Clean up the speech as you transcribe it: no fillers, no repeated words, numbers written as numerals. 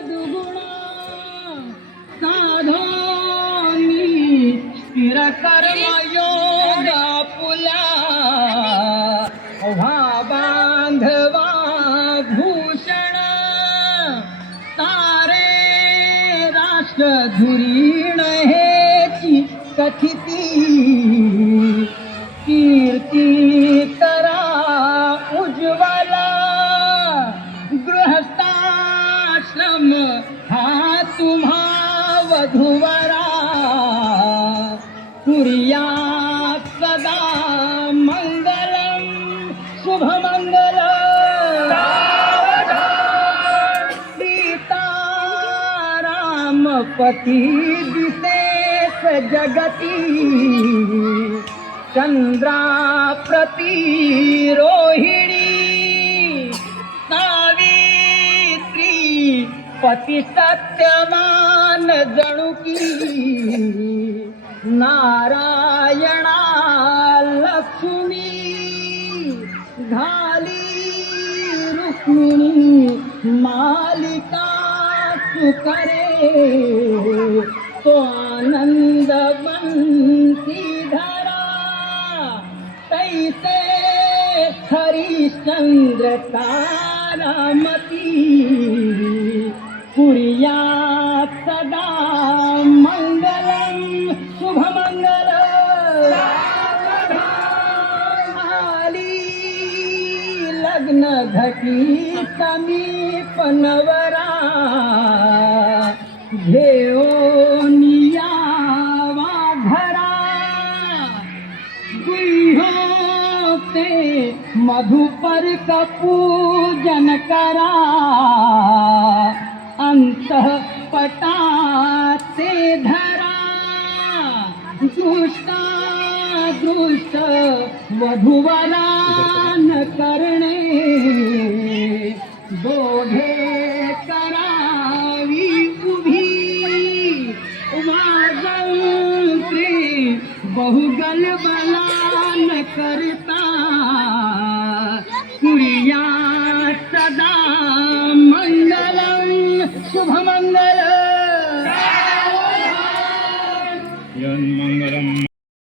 सद्गुण साधोनी स्थिर कर्मयोग पुला व्हा बांधवा भूषण सारे राष्ट्र धुरीण हेची कथिती कीर्ती करा उज्ज्वला गृहस्थाश्रम हा तुम्हा वधूवरा कुर्यात् सदा मंगलम शुभमंगल सीतारामपती दिसेस जगती चंद्राप्रती रोहिणी सावित्री पती सत्यवान जणुकी नारायणा लक्ष्मी घाली रुक्मिणी मालिका सुकरे तो आनंद बंसीधरा तैसे हरिश्चंद्र तारामती कुर्यात् सदा मंगलम शुभमंगल आली लग्न घटी समीप नवरा घेऊन यावा घरा गुह्योते मधुपर का पूजन करा अंतःपटाते धरा दुष्ट वधूवरान करणे दोघे करावी उभी वाजंत्री बहुगल बलान करता कुर्यात् सदा मंगलम शुभमंगल